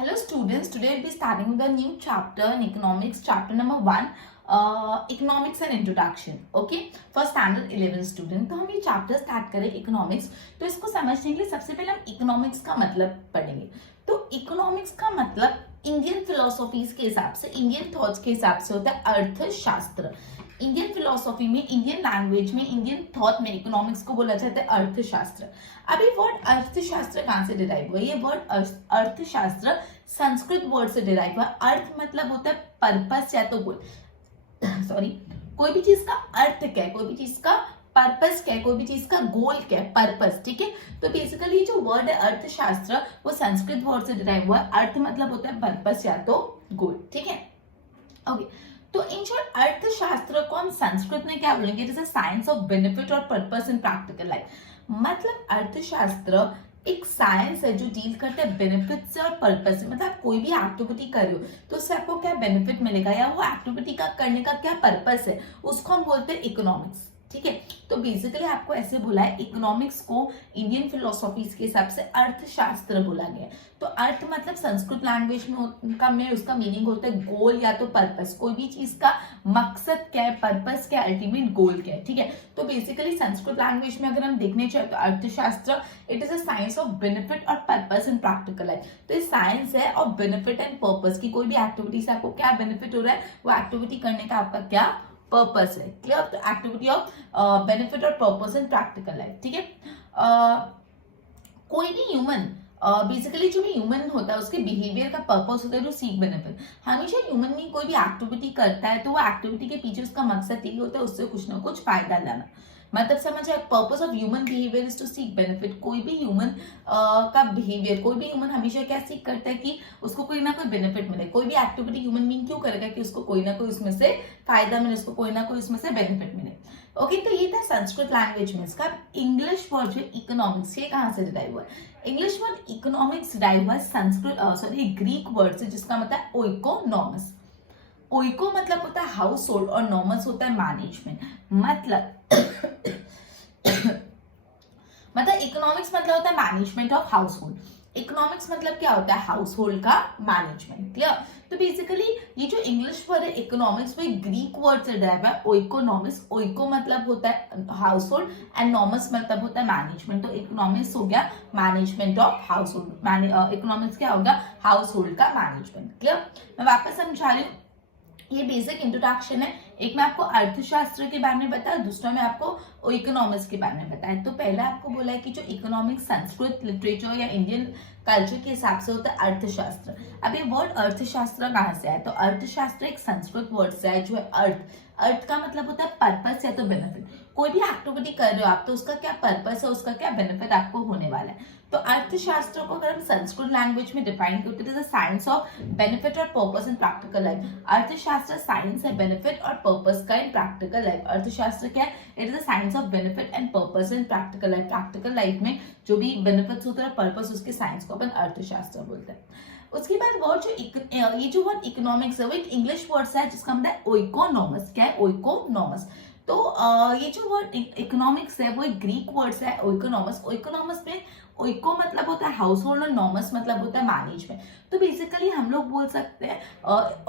Hello students, today we'll be starting with a new chapter in economics, chapter number 1, economics and introduction. Okay, for standard 11 student. तो हम ये chapter start करें economics. तो इसको समझने के लिए सबसे पहले हम economics का मतलब पढ़ेंगे. तो economics का मतलब इंडियन फिलोसॉफीज के हिसाब से, इंडियन थॉट्स के हिसाब से होता है अर्थशास्त्र. इंडियन फिलोसॉफी में, इंडियन लैंग्वेज में, इंडियन थॉट में इकोनॉमिक्स को बोला जाता है अर्थशास्त्र. अभी वर्ड अर्थशास्त्र कहां से डिराइव हुआ? ये वर्ड अर्थशास्त्र संस्कृत वर्ड से डिराइव हुआ. अर्थ मतलब होता है पर्पस या तो गोल. सॉरी, कोई भी चीज का अर्थ क्या है, कोई भी चीज का पर्पस क्या है, कोई भी चीज का गोल क्या है, पर्पस. ठीक है, तो बेसिकली जो वर्ड है अर्थशास्त्र वो संस्कृत वर्ड से डिराइव हुआ है. अर्थ मतलब होता है पर्पस या तो गोल. ठीक है, ओके. तो इन शॉर्ट अर्थशास्त्र को हम संस्कृत में क्या बोलेंगे? जैसे साइंस ऑफ बेनिफिट और पर्पस इन प्रैक्टिकल लाइफ. मतलब अर्थशास्त्र एक साइंस है जो डील करता है बेनिफिट से और पर्पस से. मतलब आप कोई भी एक्टिविटी कर रहे हो तो उससे आपको क्या बेनिफिट मिलेगा या वो एक्टिविटी का करने का क्या पर्पस है, उसको हम बोलते हैं इकोनॉमिक्स. ठीक है, तो बेसिकली आपको ऐसे बोला है, इकोनॉमिक्स को इंडियन फिलोसॉफीज के हिसाब से अर्थशास्त्र बोला गया है. तो अर्थ मतलब संस्कृत लैंग्वेज में उसका मीनिंग होता है गोल या तो पर्पस. कोई भी चीज का मकसद क्या है, पर्पस क्या है, अल्टीमेट गोल क्या है. ठीक है, तो बेसिकली संस्कृत लैंग्वेज में अगर हम देखने चाहे तो अर्थशास्त्र it is a science of benefit और पर्पस इन प्रैक्टिकल लाइफ. तो ये साइंस है ऑफ बेनिफिट एंड पर्पस की कोई भी एक्टिविटी से आपको क्या बेनिफिट हो रहा है, वो एक्टिविटी करने का आपका क्या पर्पस है. क्लियर? तो एक्टिविटी ऑफ बेनिफिट और पर्पस इन प्रैक्टिकल लाइफ. ठीक है, कोई भी ह्यूमन बेसिकली जो भी ह्यूमन होता है उसके बिहेवियर का पर्पस होता है टू सीक बेनिफिट. हमेशा ह्यूमन में कोई भी एक्टिविटी करता है तो वो एक्टिविटी के पीछे उसका मकसद यही होता है उससे कुछ ना कुछ फायदा लेना. मतलब समझ आए, purpose of human behaviour is to seek benefit. कोई भी ह्यूमन का बिहेवियर, कोई भी ह्यूमन हमेशा क्या सीख करता है कि उसको कोई ना कोई बेनिफिट मिले. कोई भी एक्टिविटी ह्यूमन बीइंग क्यों करेगा? कि उसको कोई ना कोई उसमें से फायदा मिले, उसको कोई ना कोई उसमें से बेनिफिट मिले. ओके, तो ये था संस्कृत लैंग्वेज में. इसका इंग्लिश वर्ड जो इकोनॉमिक्स, ये कहां से डिराइव हुआ है? इंग्लिश वर्ड इकोनॉमिक्स डिराइव हुआ है संस्कृत ग्रीक वर्ड से जिसका मतलब है ओइकोनॉमस. ओइको मतलब होता है हाउस होल्ड और नॉमस होता है मैनेजमेंट. मतलब मतलब इकोनॉमिक्स मतलब होता है management of house hold. Economics मतलब क्या होता है? हाउस होल्ड का मैनेजमेंट. क्लियर? तो बेसिकली ये जो इंग्लिश वर्ड है इकोनॉमिक्स वो ग्रीक वर्ड से डिराइव है ओइकोनॉमिक्स. ओइको मतलब होता है हाउस होल्ड एंड नॉमस मतलब होता है मैनेजमेंट. तो इकोनॉमिक्स हो गया management of house hold. Economics क्या होगा? हाउस होल्ड का मैनेजमेंट. क्लियर? मैं वापस समझा रही हूँ. ये बेसिक इंट्रोडक्शन है. एक मैं आपको अर्थशास्त्र के बारे में बताया, दूसरा मैं आपको इकोनॉमिक्स के बारे में बताया. तो पहला आपको बोला है कि जो इकोनॉमिक्स संस्कृत लिटरेचर या इंडियन कल्चर के हिसाब से होता है अर्थशास्त्र. अब ये वर्ड अर्थशास्त्र कहाँ से आया? तो अर्थशास्त्र एक संस्कृत वर्ड से आया जो है अर्थ. अर्थ का मतलब होता है पर्पस या तो बेनिफिट. कोई भी एक्टिविटी कर रहे हो आप तो उसका क्या पर्पस है, उसका क्या बेनिफिट आपको होने वाला है. तो अर्थशास्त्र को अगर हम संस्कृत लैंग्वेज में डिफाइन करते हैं साइंस ऑफ बेनिफिट और पर्पस इन प्रैक्टिकल लाइफ. अर्थशास्त्र साइंस है बेनिफिट और पर्पस का इन प्रैक्टिकल लाइफ. अर्थशास्त्र क्या है? It is a science of benefit and purpose in practical life. Practical life में जो भी बेनिफिट्स होते हैं पर्पस, उसके साइंस को अपन अर्थशास्त्र बोलते हैं. उसके बाद वर्ड जो ये जो वर्ड इकोनॉमिक्स है वो एक इंग्लिश वर्ड है जिसका मतलब है ओइकोनॉमस. क्या है? ओइकोनॉमस. तो ये जो वर्ड इकोनॉमिक्स है वो एक ग्रीक वर्ड है ओइकोनॉमस. ओइकोनॉमस में ओइको मतलब होता है हाउस होल्ड और नॉमस मतलब होता है मैनेजमेंट. तो बेसिकली हम लोग बोल सकते हैं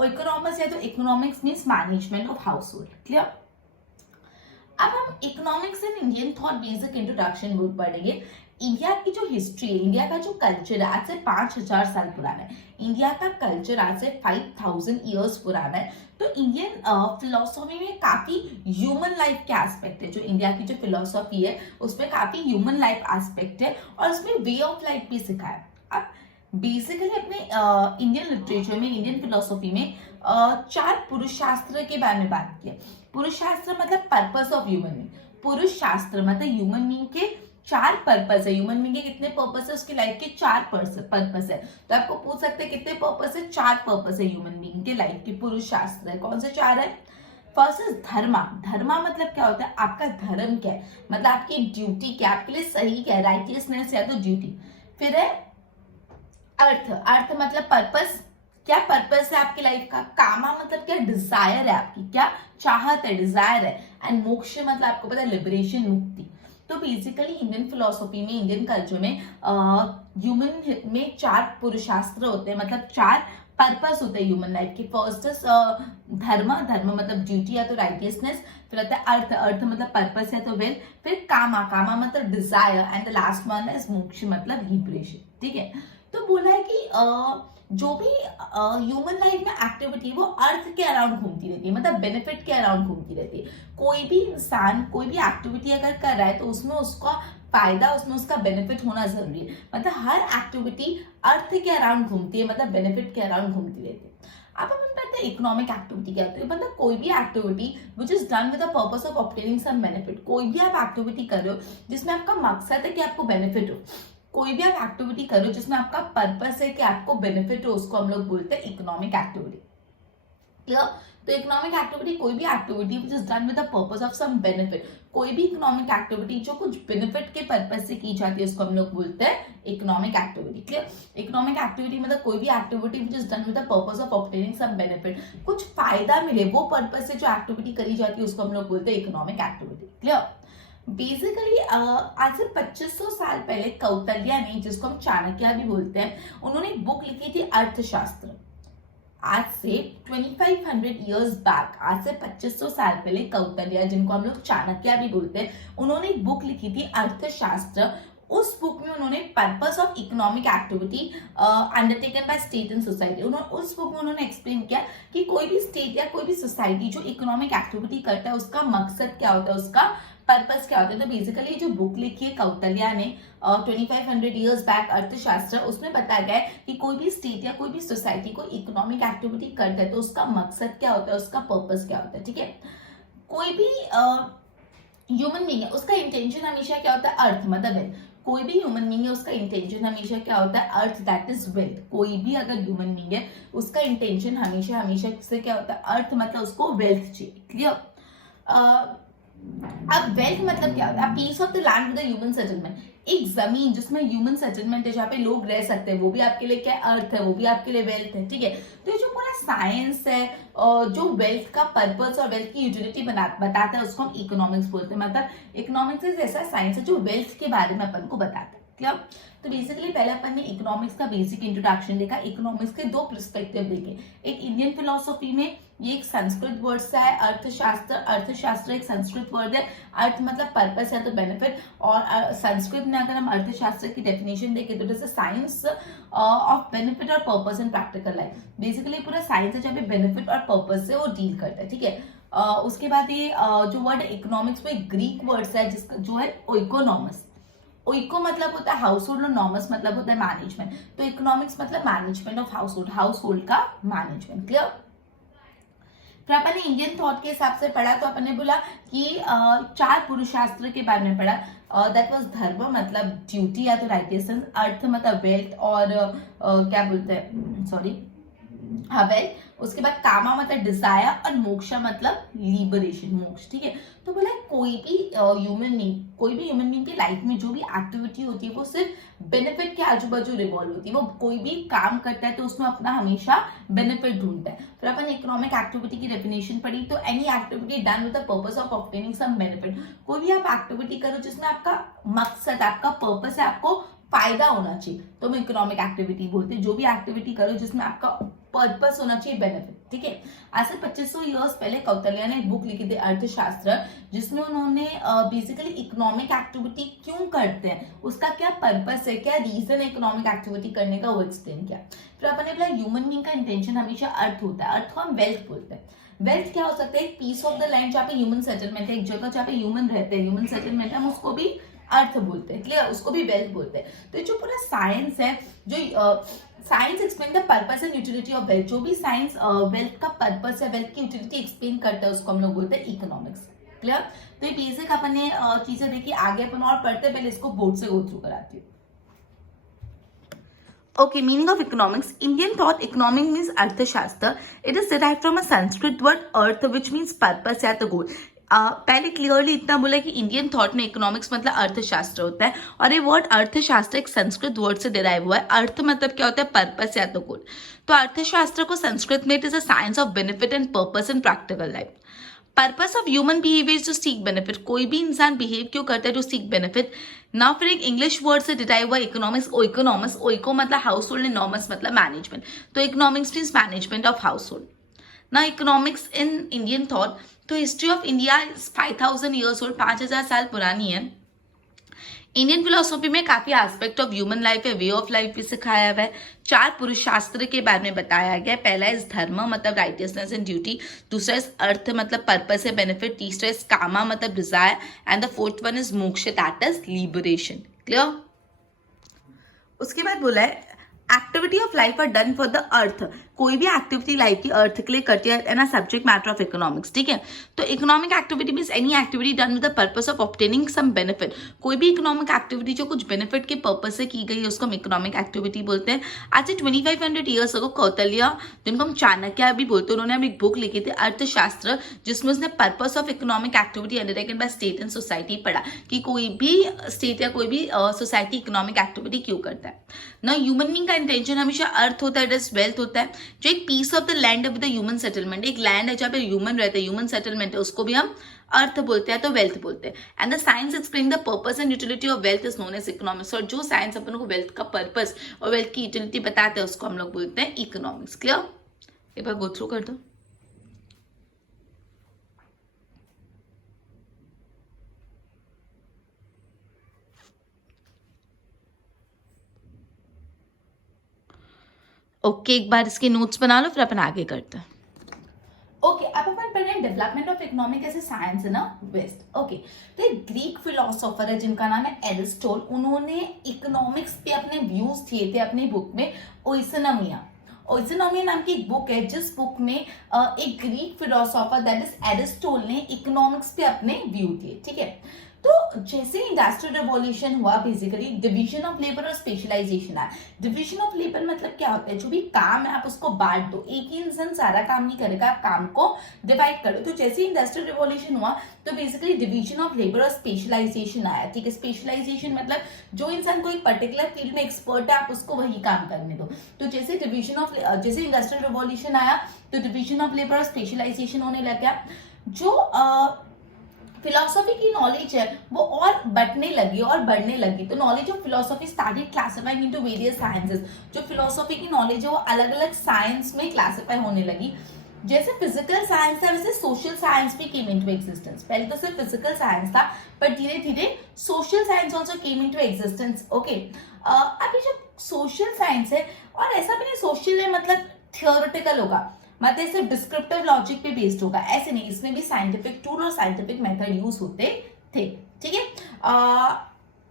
इकोनॉमस या तो economics means management of house hold. Clear? अब हम economics in Indian thought basic introduction book पढ़ेंगे. इंडिया की जो हिस्ट्री है, इंडिया का जो कल्चर है आज से 5000 साल पुराना है. इंडिया का कल्चर आज से 5000 ईयर्स पुराना है. तो इंडियन फिलोसॉफी में काफी ह्यूमन लाइफ के एस्पेक्ट है. जो इंडिया की जो फिलोसॉफी है उसमें काफी ह्यूमन लाइफ एस्पेक्ट है और उसमें वे ऑफ लाइफ भी सिखाया है. अब बेसिकली अपने इंडियन लिटरेचर में, इंडियन फिलोसॉफी में 4 पुरुष शास्त्र के बारे में बात की है. पुरुष शास्त्र मतलब पर्पस ऑफ ह्यूमन बीइंग. पुरुष शास्त्र मतलब ह्यूमन बीइंग के 4 पर्पस है. ह्यूमन बीइंग के कितने पर्पस है? उसकी लाइफ के 4 पर्पस है. तो आपको पूछ सकते हैं कितने पर्पस है? 4 पर्पस है ह्यूमन बीइंग के लाइफ की. पुरुष शास्त्र है. कौन से 4 है? फर्स्ट इज धर्मा. धर्मा मतलब क्या होता है? आपका धर्म क्या है, मतलब आपकी ड्यूटी क्या, आपके लिए सही क्या है, राइटियसनेस या तो ड्यूटी. फिर है अर्थ. अर्थ मतलब पर्पस. क्या पर्पस है आपकी लाइफ का? कामा मतलब क्या? डिजायर है आपकी, क्या चाहत है, डिजायर है. एंड मोक्ष मतलब आपको पता है लिबरेशन, मुक्ति. तो बेसिकली इंडियन फिलोसॉफी में, इंडियन कल्चर में ह्यूमन में 4 पुरुषास्त्र होते हैं, मतलब 4 पर्पस होते हैं ह्यूमन लाइफ के। फर्स्ट इज धर्म, धर्म मतलब ड्यूटी या तो राइटियसनेस, फिर आता है अर्थ, अर्थ मतलब पर्पस है तो वेल, फिर कामा, कामा मतलब desire, and the last one is मोक्ष मतलब लिबरेशन। ठीक है, तो बोला है कि जो भी ह्यूमन लाइफ में एक्टिविटी वो अर्थ के अराउंड घूमती रहती है, मतलब बेनिफिट के अराउंड घूमती रहती है। कोई भी इंसान कोई भी एक्टिविटी अगर कर रहा है तो उसमें उसका फायदा, उसमें उसका बेनिफिट होना जरूरी है। मतलब हर एक्टिविटी अर्थ के अराउंड घूमती है, मतलब बेनिफिट के अराउंड घूमती रहती है। अब हम पढ़ते हैं इकोनॉमिक एक्टिविटी क्या होती है। मतलब कोई भी activity which is done with the purpose of obtaining some benefit. कोई भी आप एक्टिविटी कर रहे हो जिसमें आपका मकसद है कि आपको बेनिफिट हो, कोई भी आप एक्टिविटी कर रहे हो जिसमें आपका पर्पस है कि आपको बेनिफिट हो, उसको हम लोग बोलते हैं इकोनॉमिक एक्टिविटी। क्लियर? तो इकोनॉमिक एक्टिविटी कोई भी activity which is done with the purpose of some benefit, कोई भी इकोनॉमिक एक्टिविटी जो कुछ बेनिफिट के पर्पस से की जाती है उसको हम लोग बोलते हैं economic activity. Clear? Economic activity मतलब कोई भी activity which is done with the purpose of obtaining some benefit, कुछ फायदा मिले वो पर्पस से जो एक्टिविटी करी जाती है उसको हम लोग बोलते हैं इकोनॉमिक एक्टिविटी। क्लियर? बेसिकली आज से 2500 साल पहले कौटिल्य ने, जिसको हम चाणक्य भी बोलते हैं, उन्होंने एक बुक लिखी थी अर्थशास्त्र। आज से 2500 इयर्स बैक, आज से 2500 साल पहले कौटिल्य, जिनको हम लोग चाणक्य भी बोलते हैं, उन्होंने एक बुक लिखी थी अर्थशास्त्र। उस बुक में उन्होंने purpose of economic activity undertaken by state and society, उस बुक में उन्होंने एक्सप्लेन किया कि कोई भी स्टेट या कोई भी सोसाइटी जो इकोनॉमिक एक्टिविटी करता है उसका मकसद क्या होता है, उसका पर्पस क्या होता है। तो बेसिकली जो बुक लिखी है कौटिल्य ने 2500 इयर्स बैक अर्थशास्त्र, उसमें बताया गया है कि कोई भी स्टेट या कोई भी सोसाइटी को इकोनॉमिक एक्टिविटी करता है तो उसका मकसद क्या होता है, उसका पर्पस क्या होता है। ठीक है, कोई भी ह्यूमन बीइंग है उसका इंटेंशन हमेशा क्या होता है, अर्थ मतलब वेल्थ। कोई भी ह्यूमन बीइंग है उसका इंटेंशन हमेशा क्या होता है, अर्थ दैट इज वेल्थ। कोई भी अगर ह्यूमन बीइंग है उसका इंटेंशन हमेशा हमेशा से क्या होता है, अर्थ मतलब उसको वेल्थ चाहिए। क्लियर? अब वेल्थ मतलब क्या होता है, piece of the land with the human settlement, एक जमीन जिसमें ह्यूमन सेटलमेंट है, जहाँ पे लोग रह सकते हैं, वो भी आपके लिए क्या अर्थ है, वो भी आपके लिए वेल्थ है। ठीक है, तो ये जो पूरा साइंस है जो वेल्थ का पर्पस और वेल्थ की यूटिलिटी बताता है उसको हम इकोनॉमिक्स बोलते हैं। मतलब इकोनॉमिक्स एक ऐसा साइंस है जो वेल्थ के बारे में अपन को बताता है। क्लियर? तो बेसिकली पहले अपन ने इकोनॉमिक्स का बेसिक इंट्रोडक्शन देखा। इकोनॉमिक्स के 2 पर्सपेक्टिव देखे, एक इंडियन फिलोसॉफी में, ये एक संस्कृत वर्ड से है अर्थशास्त्र। अर्थशास्त्र एक संस्कृत वर्ड है, अर्थ मतलब पर्पस है तो बेनिफिट, और संस्कृत में अगर हम अर्थशास्त्र की डेफिनेशन देखें तो it is a science of benefit और purpose in practical life. Basically पूरा साइंस है जब भी बेनिफिट और पर्पस से वो डील करता है। ठीक है, उसके बाद ये जो वर्ड इकोनॉमिक्स में ग्रीक वर्ड है जिसका जो है ओइकोनॉमस। ओइको मतलब होता है हाउस होल्ड और नॉमस मतलब होता है मैनेजमेंट। तो इकोनॉमिक्स मतलब management of house hold, house hold का मैनेजमेंट। क्लियर? फिर अपन ने इंडियन थॉट के हिसाब से पढ़ा, तो अपन ने बोला कि 4 पुरुषास्त्र के बारे में पढ़ा। दैट वाज धर्म मतलब ड्यूटी या तो राइटियसनेस, अर्थ मतलब वेल्थ, और क्या बोलते हैं, सॉरी हाँ वेल्थ, उसके बाद कामा मतलब डिजायर, और मोक्षा मतलब लिबरेशन, मोक्ष। ठीक है, तो बोला कोई भी ह्यूमन बीइंग की लाइफ में जो भी एक्टिविटी होती है वो सिर्फ बेनिफिट के आजू बाजू रिवॉल्व होती है। वो कोई भी काम करता है तो उसमें अपना हमेशा बेनिफिट ढूंढता है। फिर अपन इकोनॉमिक एक्टिविटी की डेफिनेशन पढ़ी, तो any activity done with the purpose of obtaining some benefit. कोई भी आप एक्टिविटी करो जिसमें आपका मकसद, आपका पर्पस है, आपको फायदा होना चाहिए, तो हम इकोनॉमिक एक्टिविटी बोलते हैं। जो भी एक्टिविटी करो जिसमें आपका पर्पस होना चाहिए, बेनिफिट। ठीक है, आज से 2500 इयर्स पहले कौटिल्य ने एक बुक लिखी थी अर्थशास्त्र, जिसमें उन्होंने बेसिकली इकोनॉमिक एक्टिविटी क्यों करते हैं, उसका क्या पर्पस है, क्या रीजन है इकोनॉमिक एक्टिविटी करने का, वो एक्सप्लेन किया। फिर अपन ने बोला ह्यूमन बीइंग का इंटेंशन हमेशा अर्थ होता है, अर्थ को हम वेल्थ बोलते हैं। वेल्थ क्या हो सकता है, एक पीस ऑफ द लैंड जहाँ पे ह्यूमन सेटलमेंट है, एक जगह जहाँ पे ह्यूमन रहते हैं, ह्यूमन सेटलमेंट है, हम उसको भी अर्थ बोलते हैं। क्लियर? उसको भी वेल्थ बोलते हैं। तो जो पूरा साइंस है, जो science explain the purpose and utility of wealth, जो भी साइंस वेल्थ का पर्पस है, वेल्थ की यूटिलिटी एक्सप्लेन करता है, उसको हम लोग बोलते हैं इकोनॉमिक्स। क्लियर? तो ये बेसिक अपन ने चीजें देखी, आगे अपन और पढ़ते, पहले इसको बोर्ड से गो थ्रू कराती हूँ। Okay, meaning of economics. Indian thought economic means अर्थशास्त्र. It is derived from a Sanskrit word earth, which means purpose या तो goal. पहले क्लियरली इतना बोला कि इंडियन थॉट में इकोनॉमिक्स मतलब अर्थशास्त्र होता है, और ये वर्ड अर्थशास्त्र एक संस्कृत वर्ड से डिराइव हुआ है। अर्थ मतलब क्या होता है, पर्पस या तो गोल। तो अर्थशास्त्र को संस्कृत में it is a science of benefit and purpose in practical life. Purpose of human behaviour to seek benefit, कोई भी इंसान बिहेव क्यों करता है टू सीक बेनिफिट। ना फिर एक इंग्लिश वर्ड से डिराइव हुआ इकोनॉमिक्स, ओइकोनॉमिक्स, ओइको मतलब हाउस होल्ड, इकोनॉमिक्स मतलब मैनेजमेंट, तो economics means management of house hold. ना इकोनॉमिक्स इन इंडियन थॉट, तो history of India 5000 years old, 5000 साल पुरानी है। इंडियन फिलोसॉफी में काफी एस्पेक्ट ऑफ ह्यूमन लाइफ है, वे ऑफ लाइफ भी सिखाया हुआ है। 4 पुरुष शास्त्र के बारे में बताया गया है। पहला इज धर्म मतलब राइटियसनेस एंड ड्यूटी, दूसरा इज अर्थ मतलब पर्पस है, बेनिफिट, तीसरा इज कामा मतलब desire, and the fourth one is मोक्ष, दैट इज लिबरेशन। क्लियर। उसके बाद बोला है activity of life are done for the अर्थ, कोई भी एक्टिविटी लाइफ की अर्थ के लिए करती है ना, सब्जेक्ट मैटर ऑफ इकोनॉमिक्स। ठीक है, तो economic activity means any activity done with the purpose of obtaining some benefit, कोई भी इकोनॉमिक एक्टिविटी जो कुछ बेनिफिट के पर्पस से की गई है उसको हम इकोनॉमिक एक्टिविटी बोलते हैं। आज से 2500 ईयर्स अगो कौटिल्य, जिनको हम चाणक्य भी बोलते हैं, उन्होंने हम एक बुक लिखी थी अर्थशास्त्र, जिसमें उसने purpose of economic activity undertaken by state and society पढ़ा कि कोई भी स्टेट या कोई भी सोसाइटी इकोनॉमिक एक्टिविटी क्यों करता है ना। ह्यूमन बीइंग का इंटेंशन हमेशा अर्थ होता है, इट इज वेल्थ होता है। जो एक piece of the land with human settlement, एक लैंड है जहाँ पे ह्यूमन रहते हैं, ह्यूमन सेटलमेंट है, उसको भी हम अर्थ बोलते हैं, तो वेल्थ बोलते हैं। And the science explain the purpose and utility of wealth is known as economics, और जो साइंस अपन को वेल्थ का पर्पस और वेल्थ की यूटिलिटी बताते हैं उसको हम लोग बोलते हैं इकोनॉमिक्स। क्लियर। एक बार गो थ्रू कर दो। ओके, एक बार इसके नोट्स बना लो फिर अपन आगे करते हैं। ओके, अब अपन पढ़ रहे हैं development of economic as a science in west. Okay, तो एक ग्रीक फिलोसोफर है जिनका नाम है एरिस्टोल, उन्होंने इकोनॉमिक्स पे अपने व्यूज दिए थे अपनी बुक में ओइकोनॉमिया। ओइकोनॉमिया नाम की एक बुक है, जिस बुक में एक Greek philosopher that is Aristotle ने इकोनॉमिक्स पे अपने व्यू दिए। ठीक है, तो जैसे इंडस्ट्रियल रेवोल्यूशन हुआ, बेसिकली डिवीजन ऑफ लेबर और स्पेशलाइजेशन आया। डिवीजन ऑफ लेबर मतलब क्या होता है, जो भी काम है आप उसको बांट दो, एक ही इंसान सारा काम नहीं करेगा, आप काम को डिवाइड करो। तो जैसे इंडस्ट्रियल रेवोल्यूशन हुआ तो बेसिकली डिवीजन ऑफ लेबर और स्पेशलाइजेशन आया। ठीक है, स्पेशलाइजेशन मतलब जो इंसान कोई पर्टिकुलर फील्ड में एक्सपर्ट है आप उसको वही काम करने दो। तो जैसे जैसे इंडस्ट्रियल रेवोल्यूशन आया तो डिवीजन ऑफ लेबर और स्पेशलाइजेशन होने लग गया। जो फिलोसफी की नॉलेज है वो और बढ़ने लगी और बढ़ने लगी, तो knowledge of philosophy started classifying into various sciences. जो फिलोसफी की नॉलेज है वो अलग अलग साइंस में क्लासिफाई होने लगी। जैसे फिजिकल साइंस था वैसे सोशल साइंस भी केम इनटू एग्जिस्टेंस। पहले तो सिर्फ फिजिकल साइंस था, पर धीरे धीरे social science also came into existence. Okay, अभी जब सोशल साइंस है, और ऐसा भी नहीं सोशल है मतलब थियोरेटिकल होगा, मतलब सिर्फ डिस्क्रिप्टिव लॉजिक पे बेस्ड होगा, ऐसे नहीं, इसमें भी साइंटिफिक टूल और साइंटिफिक मेथड यूज होते थे। ठीक है,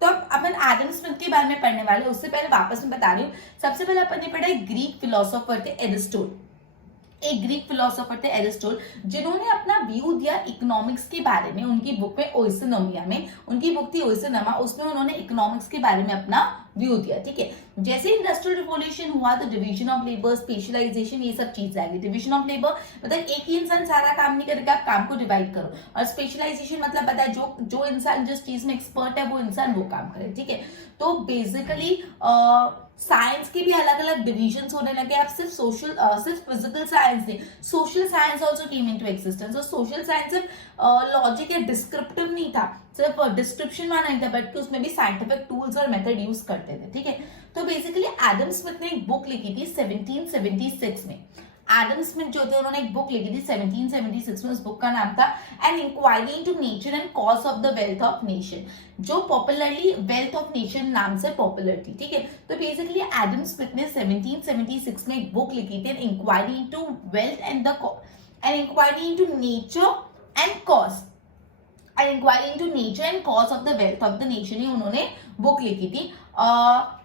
तो अब अपन एडम स्मिथ के बारे में पढ़ने वाले, उससे पहले वापस मैं बता रही हूँ। सबसे पहले अपन ने पढ़ा ग्रीक फिलोसोफर थे एरिस्टोल, एक ग्रीक फिलोसोफर थे एरिस्टोल, जिन्होंने अपना व्यू दिया इकोनॉमिक्स के बारे में। उनकी बुक में ओइकोनॉमिया में, उनकी बुक थी ओइकोनॉमा, उसमें उन्होंने इकोनॉमिक्स के बारे में अपना व्यू दिया। ठीक है, जैसे इंडस्ट्रियल रिवोल्यूशन हुआ तो डिवीजन ऑफ लेबर, स्पेशलाइजेशन, ये सब चीज आएगी। डिवीजन ऑफ लेबर मतलब एक ही इंसान सारा काम नहीं करेगा, आप काम को डिवाइड करो, और स्पेशलाइजेशन मतलब पता है जो इंसान जिस चीज में एक्सपर्ट है वो इंसान वो काम करे। ठीक है, तो बेसिकली साइंस के भी अलग अलग डिविजन्स होने लगे। अब सिर्फ फिजिकल साइंस नहीं, social science also came into existence. और सोशल साइंस सिर्फ लॉजिक या डिस्क्रिप्टिव नहीं था, सिर्फ डिस्क्रिप्शन वाला नहीं था, बल्कि उसमें भी साइंटिफिक टूल्स और मेथड यूज करते थे। ठीक है, तो बेसिकली एडम स्मिथ ने एक बुक लिखी थी 1776 में। एडम स्मिथ जो थे उन्होंने एक बुक लिखी थी 1776 में। उस बुक का नाम था an inquiry into nature and cause of the wealth of nation, जो पॉपुलरली वेल्थ ऑफ नेशन नाम से पॉपुलर थी। ठीक है, तो बेसिकली एडम स्मिथ ने 1776 में एक बुक लिखी थी, an inquiry into wealth and an inquiry into nature and cause, an inquiry into nature and cause of the wealth of the nation, ये उन्होंने बुक लिखी थी।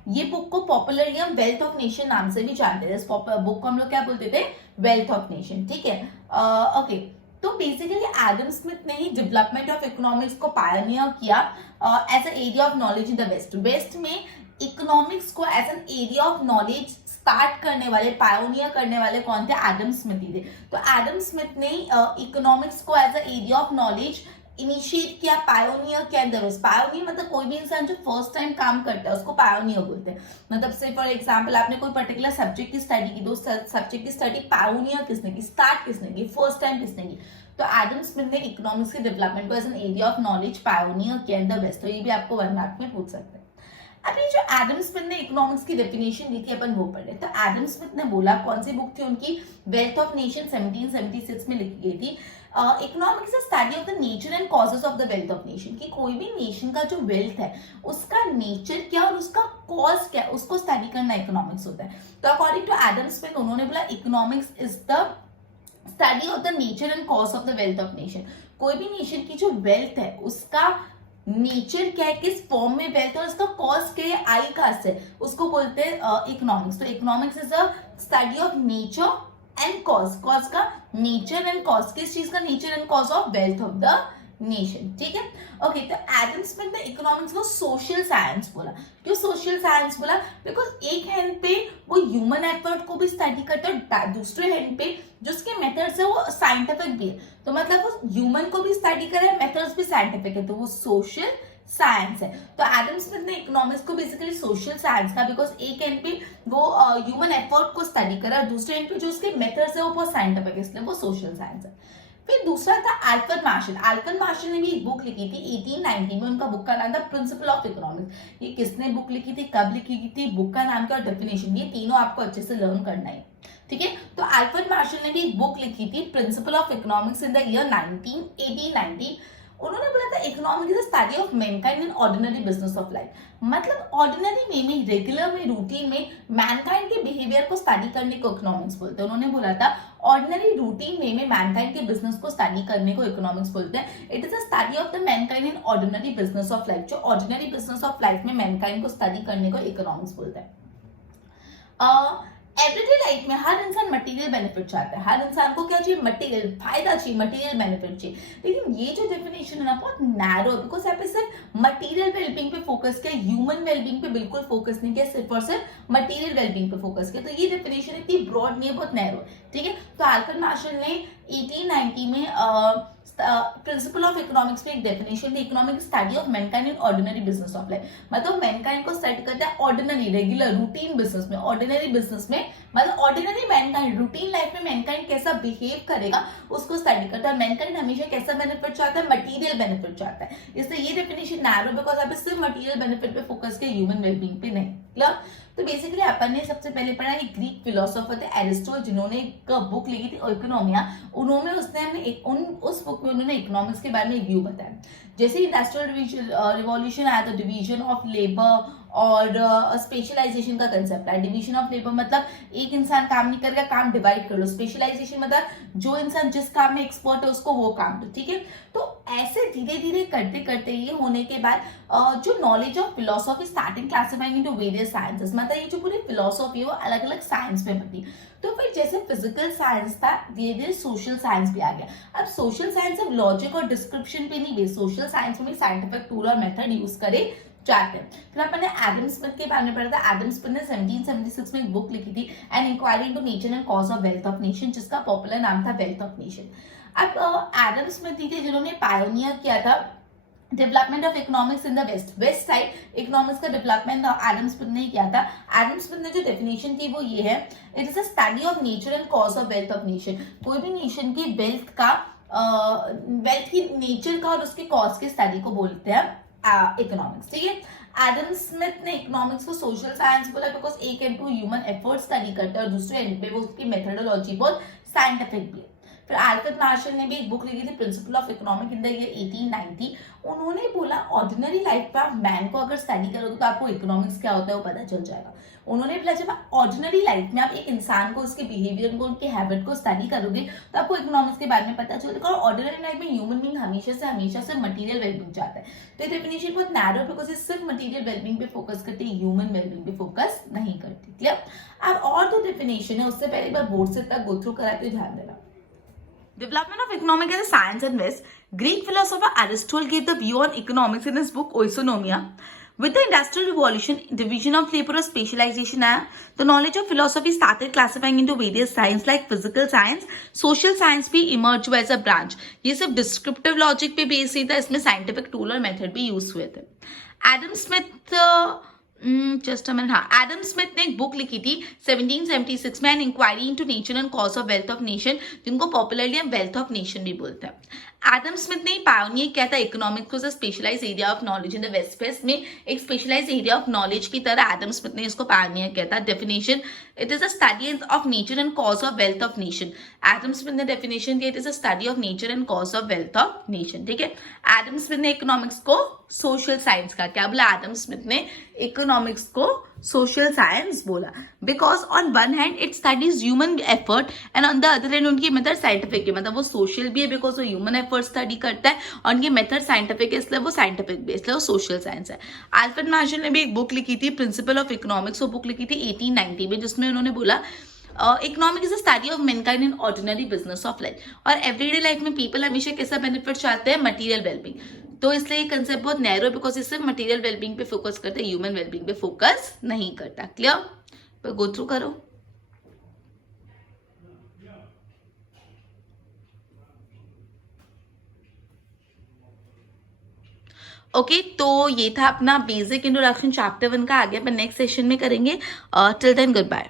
ये बुक को पॉपुलरली हम वेल्थ ऑफ नेशन नाम से भी जानते थे। इस बुक को हम लोग क्या बोलते थे, वेल्थ ऑफ नेशन। ठीक है, ओके, तो बेसिकली एडम स्मिथ ने ही डेवलपमेंट ऑफ इकोनॉमिक्स को पायनियर किया as an area of knowledge in the west. West में इकोनॉमिक्स को as an area of knowledge start करने वाले, पायोनियर करने वाले कौन थे, एडम स्मिथ ही थे। तो एडम स्मिथ ने इकोनॉमिक्स को as a area of knowledge initiate किया, पायोनियर किया इन द वेस्ट। पायोनियर मतलब कोई भी इंसान जो फर्स्ट टाइम काम करता है उसको पायोनियर बोलते हैं। मतलब से फॉर एग्जांपल आपने कोई पर्टिकुलर सब्जेक्ट की स्टडी की, तो सब्जेक्ट की स्टडी पायोनियर किसने की, स्टार्ट किसने की, फर्स्ट टाइम किसने की, तो एडम स्मिथ ने इकोनॉमिक्स के डेवलपमेंट को as an area of knowledge pioneer किया इन द वेस्ट, तो ये भी आपको 1 मार्क में पूछ सकते हैं। अभी जो एडम स्मिथ ने इकोनॉमिक्स की डेफिनेशन दी थी अपन वो पढ़े। तो एडम स्मिथ ने बोला, कौन सी बुक थी उनकी, वेल्थ ऑफ नेशन 1776 में लिखी गई थी। Economics is study of the nature and causes of the wealth of nation, कि कोई भी नेशन का जो वेल्थ है उसका नेचर क्या और उसका कॉज क्या, उसको स्टडी करना इकोनॉमिक्स होता है। तो अकॉर्डिंग टू एडम स्मिथ उन्होंने बोला economics is the study of the nature and cause of the wealth of nation. कोई भी नेशन की जो वेल्थ है उसका नेचर क्या है, किस फॉर्म में वेल्थ है और उसका कॉज क्या है, आई कास्ट है, उसको बोलते हैं इकोनॉमिक्स। तो economics is a study of nature and cause, cause का नेचर एंड कॉज, किस चीज का nature and cause of wealth of the nation, ठीक है। ओके, तो एडम स्मिथ ने इकोनॉमिक्स को सोशल साइंस बोला। क्यों सोशल साइंस बोला? बिकॉज एक हैंड पे वो ह्यूमन एफर्ट को भी स्टडी करता है, दूसरे हैंड पे जो उसके मेथड्स है वो साइंटिफिक भी है, तो मतलब वो ह्यूमन को भी स्टडी करे, मेथड्स भी साइंटिफिक है, तो वो सोशल साइंस है। तो एडम स्मिथ ने इकोनॉमिक्स को बेसिकली सोशल साइंस का, बिकॉज एक एंड पे वो ह्यूमन एफर्ट को स्टडी करा और दूसरे एंड पे जो उसके मेथड्स है वो बहुत साइंटिफिक है, इसलिए वो सोशल साइंस है। फिर दूसरा था अल्फ्रेड मार्शल। अल्फ्रेड मार्शल ने भी एक बुक लिखी थी 1890 में, उनका बुक का नाम था प्रिंसिपल ऑफ इकोनॉमिक्स। ये किसने बुक लिखी थी, कब लिखी थी, बुक का नाम क्या और डेफिनेशन, ये तीनों आपको अच्छे से लर्न करना है, ठीक है। तो अल्फ्रेड मार्शल ने भी एक बुक लिखी थी principle of economics in the year 1890। उन्होंने बोला था economics is the study of Mankind in ordinary business of life, मतलब ऑर्डिनरी वे में, रेगुलर में, रूटीन में मैनकाइंड के बिहेवियर को स्टडी करने को इकोनॉमिक्स बोलते हैं। उन्होंने बोला था ऑर्डिनरी रूटीन वे में मैनकाइंड के बिजनेस को स्टडी करने को इकोनॉमिक्स बोलते हैं। It is a study of the Mankind in ordinary business of life, जो ऑर्डिनरी बिजनेस ऑफ लाइफ में मैनकाइंड को स्टडी करने को इकोनॉमिक्स बोलते हैं। एवरीडे लाइफ में हर इंसान मटेरियल बेनिफिट चाहता है, हर इंसान को क्या चाहिए, मटेरियल फायदा चाहिए, मटेरियल बेनिफिट चाहिए। लेकिन ये जो डेफिनेशन है ना बहुत नैरो है, बिकॉज यहाँ पे सिर्फ मटेरियल वेलबींग पे फोकस किया, ह्यूमन वेलबींग पे बिल्कुल फोकस नहीं किया, सिर्फ और सिर्फ मटेरियल वेलबींग पे फोकस किया। तो ये डेफिनेशन इतनी ब्रॉड नहीं है, बहुत नैरो है, ठीक है। तो अल्फ्रेड मार्शल ने 1890 में प्रिंसिपल ऑफ इकोनॉमिक्स में एक definition the, economic study of Mankind in ordinary business of life, मतलब मैनकाइंड को स्टडी करता है ऑर्डिनरी, रेगुलर, रूटीन बिजनेस में, ऑर्डिनरी बिजनेस में, मतलब ऑर्डिनरी मैनकाइंड, रूटीन लाइफ में मैनकाइंड कैसा बिहेव करेगा उसको स्टडी करता है। मैनकाइंड हमेशा कैसा बेनिफिट चाहता है, मटेरियल बेनिफिट चाहता है, इसलिए ये डेफिनेशन नैरो, बिकॉज आप सिर्फ मटेरियल बेनिफिट पे फोकस किया, ह्यूमन वेलबींग पे नहीं। क्लियर? तो बेसिकली अपन ने सबसे पहले पढ़ा कि ग्रीक फिलोसोफर थे एरिस्टो, जिन्होंने एक बुक लिखी थी इकोनॉमिया, उन्होंने उसने हमने उस बुक में उन्होंने इकोनॉमिक्स के बारे में एक व्यू बताया। जैसे इंडस्ट्रियल रिवॉल्यूशन आया तो डिवीजन ऑफ लेबर और स्पेशलाइजेशन का कंसेप्ट है। डिवीजन ऑफ लेबर मतलब एक इंसान काम नहीं करेगा, काम डिवाइड कर लो। स्पेशलाइजेशन मतलब जो इंसान जिस काम में एक्सपर्ट है उसको वो काम दो, ठीक है। तो ऐसे धीरे धीरे करते करते ये होने के बाद जो knowledge of philosophy starting classifying into various sciences, मतलब ये जो पूरी फिलोसॉफी है वो अलग अलग साइंस में बटी। तो फिर जैसे फिजिकल साइंस था, धीरे धीरे सोशल साइंस भी आ गया। अब सोशल साइंस अब लॉजिक और डिस्क्रिप्शन पे नहीं बेस्ड, सोशल साइंस में साइंटिफिक टूल और मेथड यूज करे जाते हैं। फिर अपन ने एडम स्मिथ के बारे में पढ़ा था। एडम स्मिथ ने 1776 में एक बुक लिखी थी an inquiry into nature and cause of wealth of nation, जिसका पॉपुलर नाम था वेल्थ ऑफ नेशन। अब एडम स्मिथ ही थे जिन्होंने पायोनियर किया था development of economics in the west side economics का डेवलपमेंट एडम स्मिथ ने किया था। एडम स्मिथ ने जो डेफिनेशन थी वो ये है, it is a study of nature and cause of wealth of nation. कोई भी नेशन की वेल्थ का वेल्थ की नेचर का और उसके कॉज के स्टडी को बोलते हैं इकोनॉमिक्स, ठीक है। एडम स्मिथ ने इकोनॉमिक्स को सोशल साइंस बोला बिकॉज एक and to human effort study करता है और दूसरे एंड पे वो उसकी मेथोडोलॉजी बहुत साइंटिफिक भी है। फिर अल्फ्रेड मार्शल ने भी एक बुक लिखी थी principle of economic in the year 1890। उन्होंने बोला ऑर्डिनरी लाइफ में आप मैन को अगर स्टडी करोगे तो आपको इकोनॉमिक्स क्या होता है वो पता चल जाएगा। उन्होंने बोला जब ऑर्डिनरी लाइफ में आप एक इंसान को, उसके बिहेवियर को, उनके हैबिट को स्टडी करोगे तो आपको इकोनॉमिक्स के बारे में पता चलेगा। और ऑर्डिनरी लाइफ में ह्यूमन बीइंग हमेशा से मटेरियल वेलबींग चाहता है। तो ये डेफिनेशन बहुत नैरो है बिकॉज ये सिर्फ मटेरियल वेलबींग पे फोकस करती है, ह्यूमन वेलबींग पे फोकस नहीं करती। क्लियर? अब और दो डेफिनेशन है, उससे पहले एक बार बोर्ड से तक गो थ्रू कराते हुए ध्यान देना। Development of economics as a science in West. Greek philosopher Aristotle gave the view on economics in his book Oikonomia. With the Industrial Revolution, division of labor or specialization, the knowledge of philosophy started classifying into various science like physical science, social science भी emerge as a branch. ये सिर्फ descriptive logic पे base नहीं था, इसमें scientific tool और method भी use हुए थे। एडम स्मिथ जस्ट मिनट, हाँ, एडम स्मिथ ने एक बुक लिखी थी 1776 में, an inquiry into nature and cause of wealth of nation, जिनको पॉपुलरली हम वेल्थ ऑफ नेशन भी बोलते हैं। एडम स्मिथ ने पायोनियर किया था इकोनॉमिक्स को specialize area of knowledge in the west फेस्ट में, एक स्पेशलाइज एरिया ऑफ नॉलेज की तरह एडम स्मिथ ने इसको पायोनियर किया था। Definition, it is a study of nature and cause of wealth of nation. Adam Smith ने डेफिनेशन दिया, it is a study of nature and cause of wealth of nation. ठीक है, Adam Smith ने economics को social science का, क्या बोला Adam Smith ने, इकोनॉमिक्स को सोशल साइंस बोला, because on one hand it studies human effort and on the other hand उनकी मेथड साइंटिफिक है, मतलब वो सोशल भी है बिकॉज वो ह्यूमन एफर्ट स्टडी करता है, और उनकी मेथड साइंटिफिक है इसलिए वो साइंटिफिक भी, इसलिए वो सोशल साइंस है। अल्फ्रेड मार्शल ने भी एक बुक लिखी थी प्रिंसिपल ऑफ इकोनॉमिक्स, वो बुक लिखी थी 1890 में, जिसमें उन्होंने बोला economics is a study of Mankind in ordinary business of life. और एवरीडे लाइफ में पीपल हमेशा कैसा बेनिफिट चाहते हैं, मटेरियल वेलबींग, तो इसलिए ये कंसेप्ट बहुत नैरो बिकॉज इससे मटेरियल वेलबींग पे फोकस करता है, ह्यूमन वेलबींग पे फोकस नहीं करता। क्लियर, पर गो थ्रू करो। ओके तो ये था अपना बेसिक इंट्रोडक्शन चैप्टर 1 का, आगे अपन नेक्स्ट सेशन में करेंगे। Till then good bye.